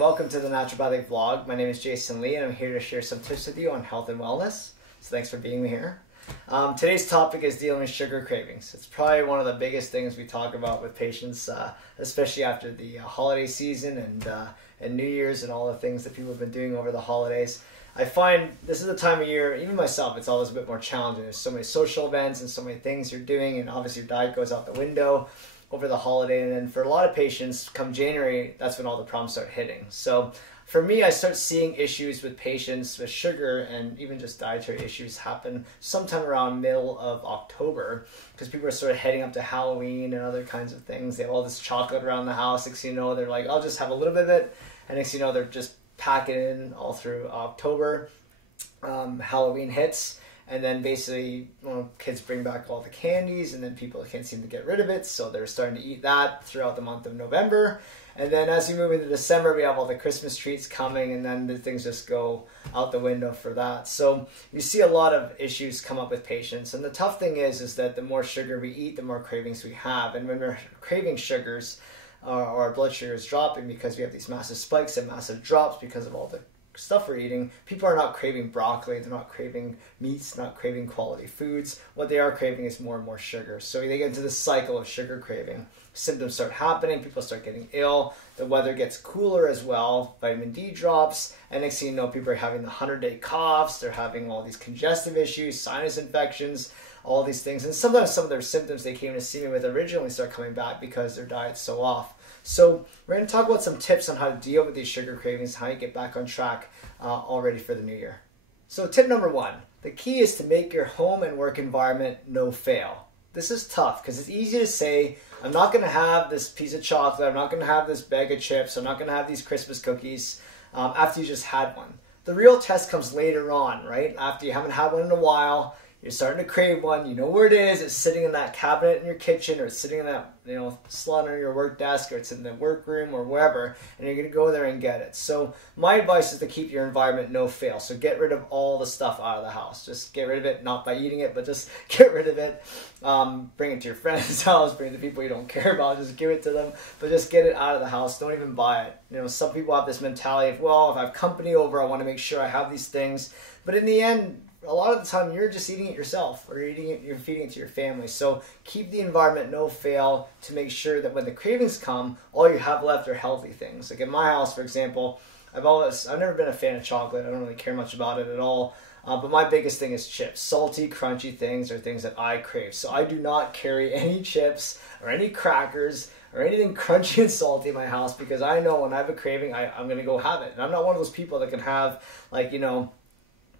Welcome to the Naturopathic Vlog. My name is Jason Lee and I'm here to share some tips with you on health and wellness. So thanks for being here. Today's topic is dealing with sugar cravings. It's probably one of the biggest things we talk about with patients, especially after the holiday season and New Year's and all the things that people have been doing over the holidays. I find this is the time of year, even myself, it's always a bit more challenging. There's so many social events and so many things you're doing, and obviously your diet goes out the window over the holiday. And then for a lot of patients, come January, that's when all the problems start hitting. So for me, I start seeing issues with patients with sugar and even just dietary issues happen sometime around middle of October, because people are sort of heading up to Halloween and other kinds of things. They have all this chocolate around the house. Next thing you know, they're like, I'll just have a little bit of it. And next thing you know, they're just packing it in all through October. Halloween hits. And then basically, kids bring back all the candies, and then people can't seem to get rid of it, so they're starting to eat that throughout the month of November. And then as you move into December, we have all the Christmas treats coming, and then the things just go out the window for that. So you see a lot of issues come up with patients. And the tough thing is that the more sugar we eat, the more cravings we have. And when we're craving sugars, our blood sugar is dropping because we have these massive spikes and massive drops because of all the stuff we're eating. People are not craving broccoli, they're not craving meats, not craving quality foods. What they are craving is more and more sugar. So they get into this cycle of sugar craving. Symptoms start happening, people start getting ill, the weather gets cooler as well, vitamin D drops, and next thing you know, people are having the 100-day coughs, they're having all these congestive issues, sinus infections, all these things. And sometimes some of their symptoms they came to see me with originally start coming back because their diet's so off. So we're going to talk about some tips on how to deal with these sugar cravings, how you get back on track all ready for the new year. So tip number one, the key is to make your home and work environment no fail. This is tough because it's easy to say, I'm not going to have this piece of chocolate, I'm not going to have this bag of chips, I'm not going to have these Christmas cookies after you just had one. The real test comes later on, right? After you haven't had one in a while, you're starting to crave one, you know where it is, it's sitting in that cabinet in your kitchen, or it's sitting in that slot on your work desk, or it's in the workroom or wherever, and you're going to go there and get it. So my advice is to keep your environment no fail. So get rid of all the stuff out of the house. Just get rid of it, not by eating it, but just get rid of it. Bring it to your friend's house, bring it to people you don't care about, just give it to them, but just get it out of the house. Don't even buy it. Some people have this mentality of, well, if I have company over, I want to make sure I have these things. But in the end, a lot of the time you're just eating it yourself, or you're feeding it to your family. So keep the environment no fail to make sure that when the cravings come, all you have left are healthy things. Like in my house, for example, I've never been a fan of chocolate. I don't really care much about it at all. But my biggest thing is chips. Salty, crunchy things are things that I crave. So I do not carry any chips or any crackers or anything crunchy and salty in my house, because I know when I have a craving, I'm going to go have it. And I'm not one of those people that can have,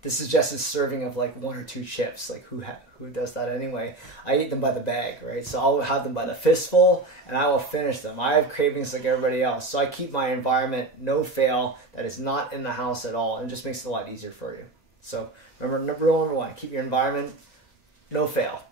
this is just a serving of like 1 or 2 chips. Like who does that anyway? I eat them by the bag, right? So I'll have them by the fistful and I will finish them. I have cravings like everybody else. So I keep my environment no fail that is not in the house at all, and it just makes it a lot easier for you. So remember, number one, keep your environment no fail.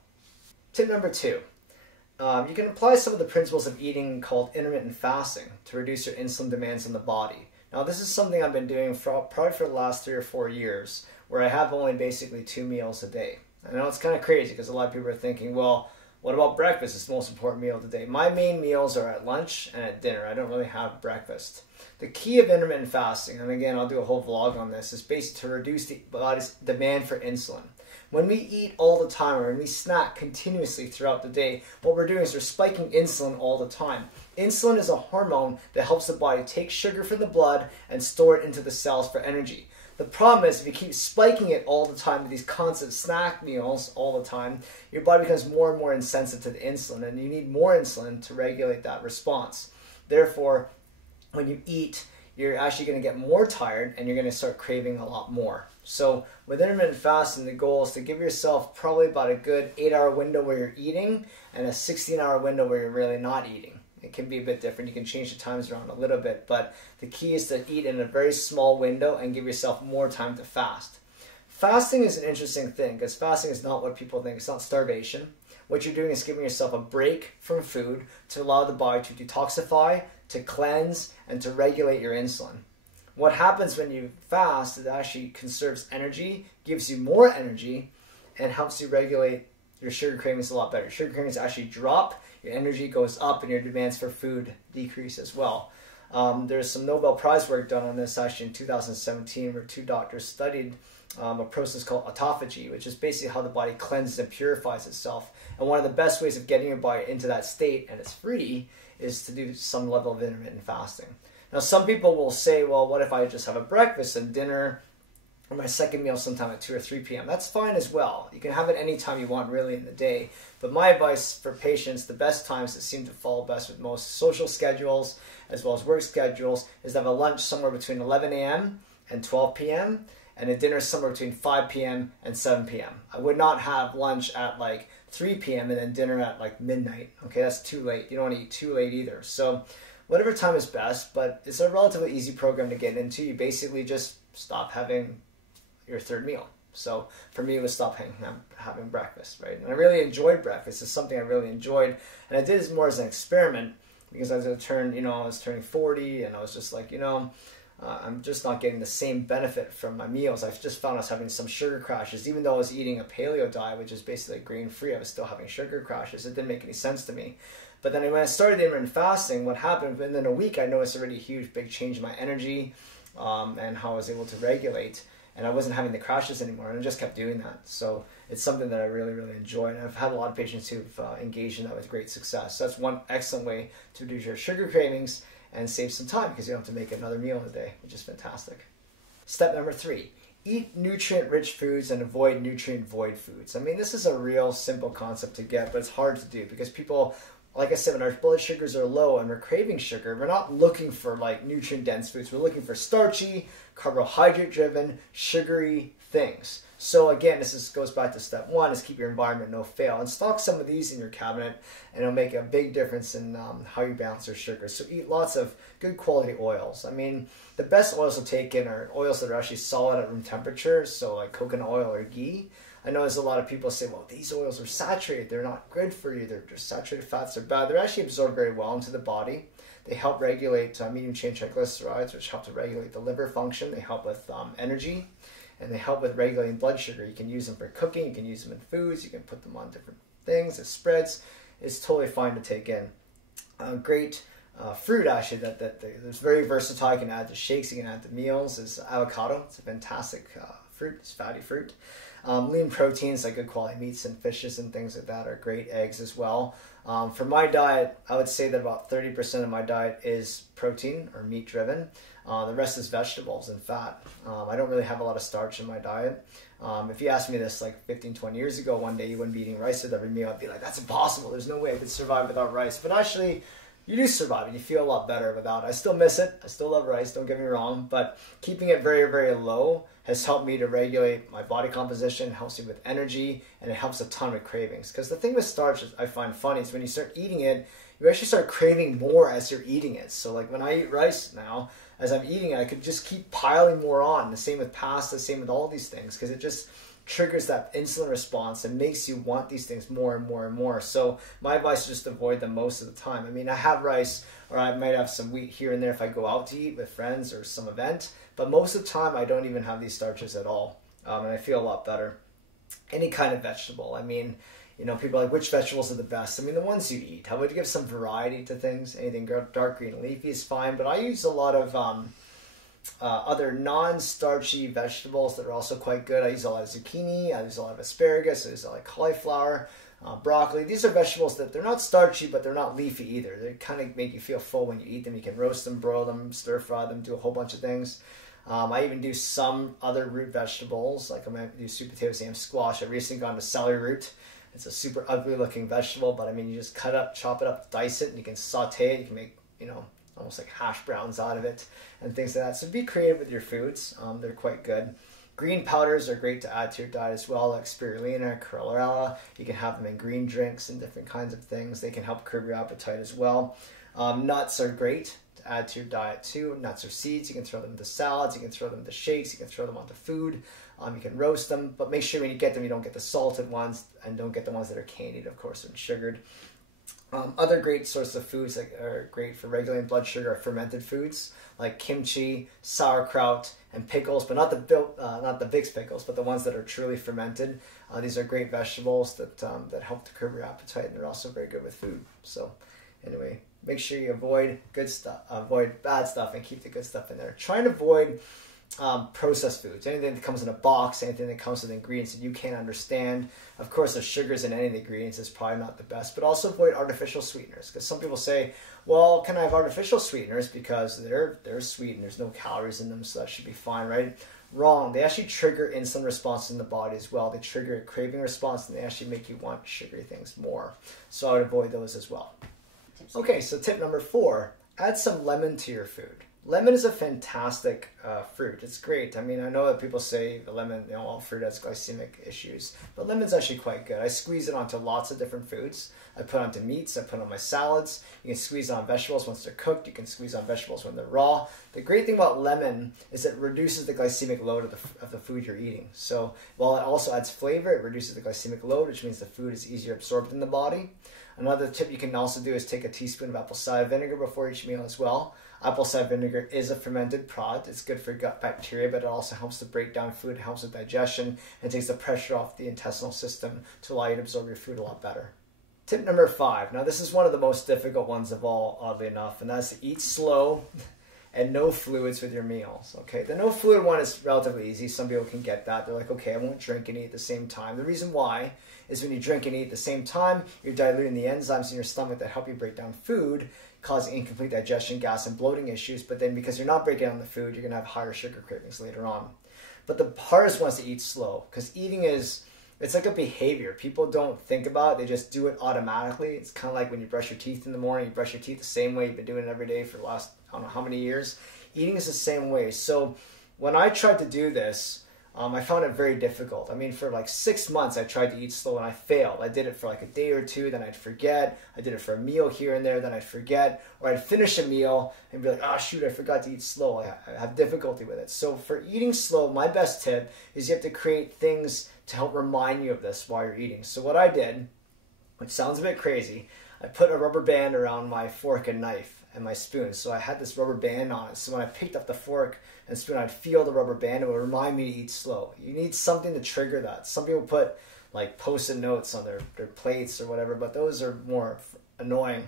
Tip number 2, you can apply some of the principles of eating called intermittent fasting to reduce your insulin demands on the body. Now this is something I've been doing probably for the last 3 or 4 years, where I have only basically 2 meals a day. I know it's kind of crazy because a lot of people are thinking, well, what about breakfast? It's the most important meal of the day. My main meals are at lunch and at dinner. I don't really have breakfast. The key of intermittent fasting, and again, I'll do a whole vlog on this, is basically to reduce the body's demand for insulin. When we eat all the time, or when we snack continuously throughout the day, what we're doing is we're spiking insulin all the time. Insulin is a hormone that helps the body take sugar from the blood and store it into the cells for energy. The problem is if you keep spiking it all the time with these constant snack meals all the time, your body becomes more and more insensitive to the insulin, and you need more insulin to regulate that response. Therefore, when you eat, you're actually going to get more tired and you're going to start craving a lot more. So with intermittent fasting, the goal is to give yourself probably about a good 8-hour window where you're eating and a 16-hour window where you're really not eating. It can be a bit different. You can change the times around a little bit, but the key is to eat in a very small window and give yourself more time to fast. Fasting is an interesting thing because fasting is not what people think. It's not starvation. What you're doing is giving yourself a break from food to allow the body to detoxify, to cleanse, and to regulate your insulin. What happens when you fast is it actually conserves energy, gives you more energy, and helps you regulate your sugar cravings a lot better. Sugar cravings actually drop, your energy goes up, and your demands for food decrease as well. There's some Nobel Prize work done on this actually in 2017 where two doctors studied a process called autophagy, which is basically how the body cleanses and purifies itself. And one of the best ways of getting your body into that state, and it's free, is to do some level of intermittent fasting. Now, some people will say, well, what if I just have a breakfast and dinner or my second meal sometime at 2 or 3 p.m.? That's fine as well. You can have it anytime you want really in the day. But my advice for patients, the best times that seem to fall best with most social schedules as well as work schedules, is to have a lunch somewhere between 11 a.m. and 12 p.m. and a dinner somewhere between 5 p.m. and 7 p.m. I would not have lunch at like 3 p.m. and then dinner at like midnight. Okay, that's too late. You don't want to eat too late either. So whatever time is best, but it's a relatively easy program to get into. You basically just stop having your third meal. So for me, it was stop having breakfast, right? And I really enjoyed breakfast. It's something I really enjoyed. And I did this more as an experiment because as I was turning 40 and I was just like, I'm just not getting the same benefit from my meals. I just found I was having some sugar crashes. Even though I was eating a paleo diet, which is basically grain-free, I was still having sugar crashes. It didn't make any sense to me. But then when I started intermittent fasting, what happened, within a week, I noticed already a huge, big change in my energy and how I was able to regulate. And I wasn't having the crashes anymore, and I just kept doing that. So it's something that I really, really enjoy. And I've had a lot of patients who've engaged in that with great success. So that's one excellent way to reduce your sugar cravings and save some time because you don't have to make another meal in a day, which is fantastic. Step number 3, eat nutrient-rich foods and avoid nutrient-void foods. I mean, this is a real simple concept to get, but it's hard to do because people, like I said, when our blood sugars are low and we're craving sugar, we're not looking for like nutrient-dense foods. We're looking for starchy, carbohydrate-driven, sugary things. So again, goes back to step 1, is keep your environment no fail. And stock some of these in your cabinet, and it'll make a big difference in how you balance your sugar. So eat lots of good quality oils. I mean, the best oils to take in are oils that are actually solid at room temperature, so like coconut oil or ghee. I know there's a lot of people say, well, these oils are saturated. They're not good for you. They're just saturated fats. They're bad. They're actually absorbed very well into the body. They help regulate medium-chain triglycerides, which help to regulate the liver function. They help with energy, and they help with regulating blood sugar. You can use them for cooking. You can use them in foods. You can put them on different things. It spreads. It's totally fine to take in. Great fruit, actually, that's very versatile. You can add to shakes. You can add to meals. Is avocado. It's a fantastic fruit. It's fatty fruit. Lean proteins like good quality meats and fishes and things like that are great. Eggs as well. For my diet, I would say that about 30% of my diet is protein or meat driven. The rest is vegetables and fat. I don't really have a lot of starch in my diet. If you asked me this like 15, 20 years ago, one day you wouldn't be eating rice with every meal, I'd be like, that's impossible. There's no way I could survive without rice. But actually, you do survive and you feel a lot better without it. I still miss it. I still love rice, don't get me wrong. But keeping it very, very low has helped me to regulate my body composition, helps me with energy, and it helps a ton with cravings. Because the thing with starch I find funny is when you start eating it, you actually start craving more as you're eating it. So like when I eat rice now, as I'm eating it, I could just keep piling more on. The same with pasta, same with all these things, because it just triggers that insulin response and makes you want these things more and more and more. So my advice is just avoid them most of the time. I mean, I have rice, or I might have some wheat here and there if I go out to eat with friends or some event, but most of the time I don't even have these starches at all, and I feel a lot better. Any kind of vegetable. I mean, people are like, which vegetables are the best? I mean, the ones you eat. I would give some variety to things. Anything dark green leafy is fine, but I use a lot of other non-starchy vegetables that are also quite good. I use a lot of zucchini, I use a lot of asparagus, I use a lot of cauliflower, broccoli. These are vegetables that they're not starchy, but they're not leafy either. They kind of make you feel full when you eat them. You can roast them, broil them, stir fry them, do a whole bunch of things. I even do some other root vegetables, like I might do sweet potatoes, yam, squash. I recently got into celery root. It's a super ugly looking vegetable, but I mean, you just cut up, chop it up, dice it, and you can saute it. You can make, almost like hash browns out of it and things like that. So be creative with your foods. They're quite good. Green powders are great to add to your diet as well, like spirulina, chlorella. You can have them in green drinks and different kinds of things. They can help curb your appetite as well. Nuts are great to add to your diet too. Nuts or seeds, you can throw them into salads, you can throw them into shakes, you can throw them onto food. You can roast them, but make sure when you get them, you don't get the salted ones and don't get the ones that are candied, of course, and sugared. Other great sources of foods that are great for regulating blood sugar are fermented foods like kimchi, sauerkraut, and pickles, but not the Vicks pickles, but the ones that are truly fermented. These are great vegetables that help to curb your appetite, and they're also very good with food. So Anyway, make sure you avoid good stuff, avoid bad stuff, and keep the good stuff in there. Try and avoid processed foods, anything that comes in a box, anything that comes with ingredients that you can't understand. Of course, the sugars in any of the ingredients is probably not the best, but also avoid artificial sweeteners, because some people say, well, can I have artificial sweeteners because they're sweet and there's no calories in them, so that should be fine, right? Wrong. They actually trigger insulin response in the body as well. They trigger a craving response, and they actually make you want sugary things more. So I would avoid those as well. Okay, so tip number 4, add some lemon to your food. Lemon is a fantastic fruit. It's great. I mean, I know that people say the lemon, all fruit has glycemic issues, but lemon's actually quite good. I squeeze it onto lots of different foods. I put it onto meats. I put it on my salads. You can squeeze it on vegetables once they're cooked. You can squeeze it on vegetables when they're raw. The great thing about lemon is it reduces the glycemic load of the food you're eating. So while it also adds flavor, it reduces the glycemic load, which means the food is easier absorbed in the body. Another tip you can also do is take a teaspoon of apple cider vinegar before each meal as well. Apple cider vinegar is a fermented product. It's good for gut bacteria, but it also helps to break down food, it helps with digestion, and takes the pressure off the intestinal system to allow you to absorb your food a lot better. Tip number 5. Now this is one of the most difficult ones of all, oddly enough, and that's to eat slow and no fluids with your meals. Okay, the no fluid one is relatively easy. Some people can get that. They're like, okay, I won't drink and eat at the same time. The reason why is when you drink and eat at the same time, you're diluting the enzymes in your stomach that help you break down food, causing incomplete digestion, gas, and bloating issues. But then because you're not breaking down the food, you're going to have higher sugar cravings later on. But the hardest one is to eat slow, because eating it's like a behavior. People don't think about it. They just do it automatically. It's kind of like when you brush your teeth in the morning. You brush your teeth the same way. You've been doing it every day for the last, I don't know how many years. Eating is the same way. So when I tried to do this, I found it very difficult. I mean, for like 6 months, I tried to eat slow and I failed. I did it for like a day or two, then I'd forget. I did it for a meal here and there, then I'd forget. Or I'd finish a meal and be like, oh shoot, I forgot to eat slow. I have difficulty with it. So for eating slow, my best tip is you have to create things to help remind you of this while you're eating. So what I did, which sounds a bit crazy, I put a rubber band around my fork and knife and my spoon. So I had this rubber band on it. So when I picked up the fork and spoon, I'd feel the rubber band. It would remind me to eat slow. You need something to trigger that. Some people put like post-it notes on their plates or whatever, but those are more annoying.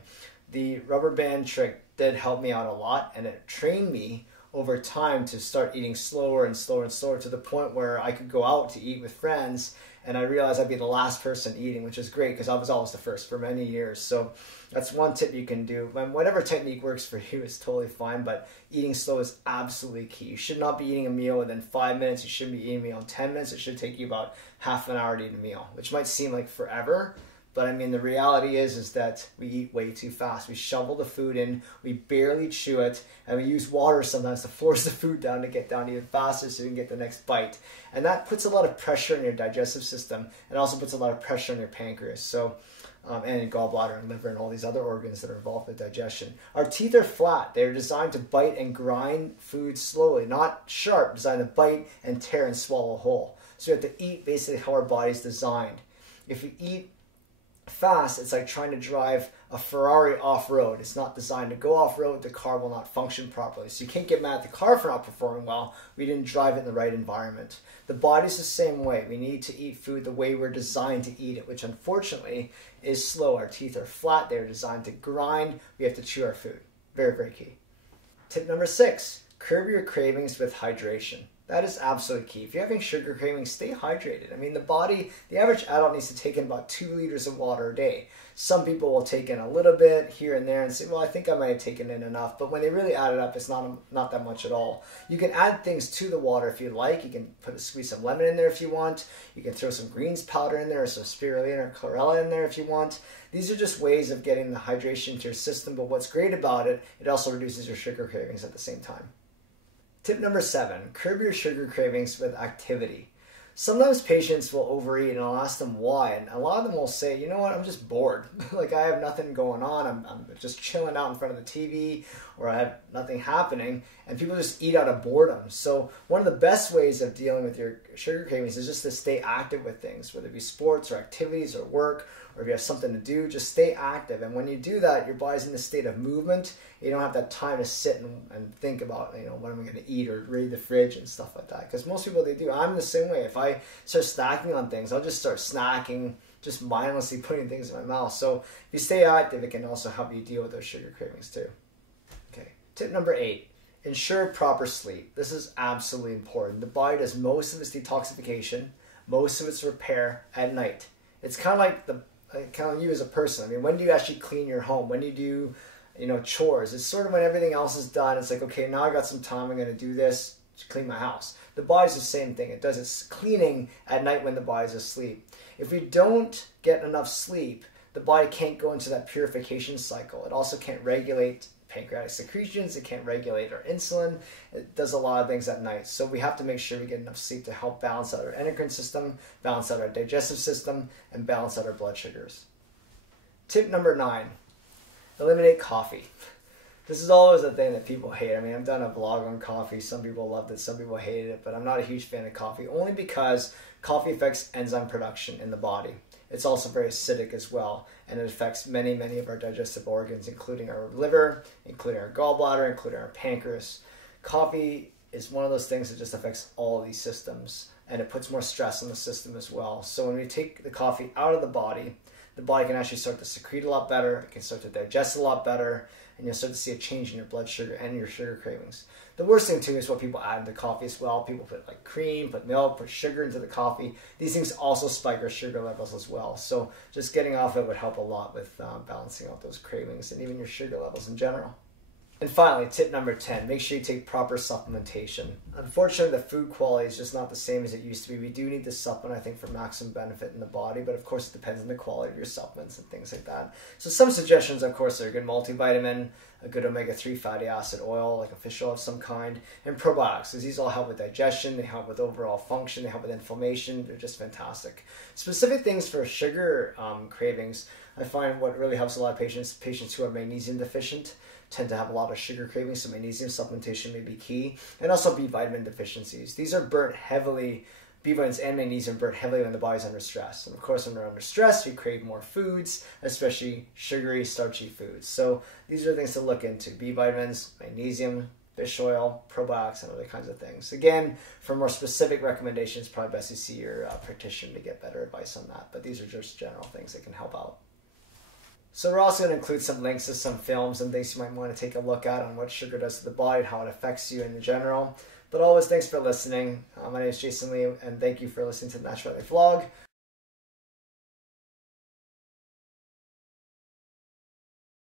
The rubber band trick did help me out a lot, and it trained me over time to start eating slower and slower and slower, to the point where I could go out to eat with friends and I realized I'd be the last person eating, which is great because I was always the first for many years. So that's one tip you can do. Whatever technique works for you is totally fine, but eating slow is absolutely key. You should not be eating a meal within 5 minutes. You shouldn't be eating a meal in 10 minutes. It should take you about half an hour to eat a meal, which might seem like forever. But I mean, the reality is that we eat way too fast. We shovel the food in, we barely chew it, and we use water sometimes to force the food down to get down even faster so you can get the next bite. And that puts a lot of pressure on your digestive system, and also puts a lot of pressure on your pancreas. So, and your gallbladder and liver and all these other organs that are involved with digestion. Our teeth are flat. They're designed to bite and grind food slowly, not sharp, designed to bite and tear and swallow whole. So we have to eat basically how our body's designed. If we eat fast, it's like trying to drive a Ferrari off-road. It's not designed to go off-road. The car will not function properly. So you can't get mad at the car for not performing well. We didn't drive it in the right environment. The body's the same way. We need to eat food the way we're designed to eat it, which unfortunately is slow. Our teeth are flat. They're designed to grind. We have to chew our food. Very, very key. Tip number 6, curb your cravings with hydration. That is absolutely key. If you're having sugar cravings, stay hydrated. I mean, the average adult needs to take in about 2 liters of water a day. Some people will take in a little bit here and there and say, well, I think I might have taken in enough. But when they really add it up, it's not that much at all. You can add things to the water if you like. You can squeeze some lemon in there if you want. You can throw some greens powder in there, or some spirulina or chlorella in there if you want. These are just ways of getting the hydration into your system. But what's great about it, it also reduces your sugar cravings at the same time. Tip number 7, curb your sugar cravings with activity. Sometimes patients will overeat, and I'll ask them why, and a lot of them will say, you know what, I'm just bored. Like, I have nothing going on, I'm just chilling out in front of the TV, or I have nothing happening, and people just eat out of boredom. So one of the best ways of dealing with your sugar cravings is just to stay active with things, whether it be sports or activities or work, or if you have something to do, just stay active. And when you do that, your body's in a state of movement. You don't have that time to sit and think about, what am I going to eat, or raid the fridge and stuff like that. Because most people, they do. I'm the same way. If I start snacking on things, I'll just start snacking just mindlessly putting things in my mouth. So if you stay active, it can also help you deal with those sugar cravings too. Okay, tip number 8, ensure proper sleep. This is absolutely important. The body does most of its detoxification, most of its repair at night. It's kind of like you as a person. I mean, when do you actually clean your home? When do you do, chores? It's sort of when everything else is done. It's like, okay, now I got some time. I'm going to do this to clean my house. The body's the same thing. It does its cleaning at night when the body's asleep. If we don't get enough sleep, the body can't go into that purification cycle. It also can't regulate pancreatic secretions. It can't regulate our insulin. It does a lot of things at night. So we have to make sure we get enough sleep to help balance out our endocrine system, balance out our digestive system, and balance out our blood sugars. Tip number 9, eliminate coffee. This is always a thing that people hate. I mean, I've done a vlog on coffee. Some people loved it, some people hated it, but I'm not a huge fan of coffee, only because coffee affects enzyme production in the body. It's also very acidic as well, and it affects many, many of our digestive organs, including our liver, including our gallbladder, including our pancreas. Coffee is one of those things that just affects all of these systems, and it puts more stress on the system as well. So when we take the coffee out of the body can actually start to secrete a lot better, it can start to digest a lot better, and you'll start to see a change in your blood sugar and your sugar cravings. The worst thing too is what people add into coffee as well. People put like cream, put milk, put sugar into the coffee. These things also spike our sugar levels as well. So just getting off it would help a lot with balancing out those cravings and even your sugar levels in general. And finally, tip number 10, make sure you take proper supplementation. Unfortunately, the food quality is just not the same as it used to be. We do need to supplement, I think, for maximum benefit in the body, but of course it depends on the quality of your supplements and things like that. So some suggestions, of course, are a good multivitamin, a good omega-3 fatty acid oil, like a fish oil of some kind, and probiotics, because these all help with digestion, they help with overall function, they help with inflammation, they're just fantastic. Specific things for sugar cravings, I find what really helps a lot of patients who are magnesium deficient, tend to have a lot of sugar cravings, so magnesium supplementation may be key. And also B vitamin deficiencies. These are burnt heavily, B vitamins and magnesium burnt heavily when the body's under stress. And of course, when we're under stress, we crave more foods, especially sugary, starchy foods. So these are things to look into: B vitamins, magnesium, fish oil, probiotics, and other kinds of things. Again, for more specific recommendations, it's probably best to see your practitioner to get better advice on that. But these are just general things that can help out. So we're also going to include some links to some films and things you might want to take a look at on what sugar does to the body and how it affects you in general. But always, thanks for listening. My name is Jason Lee, and thank you for listening to the Natural Life Vlog.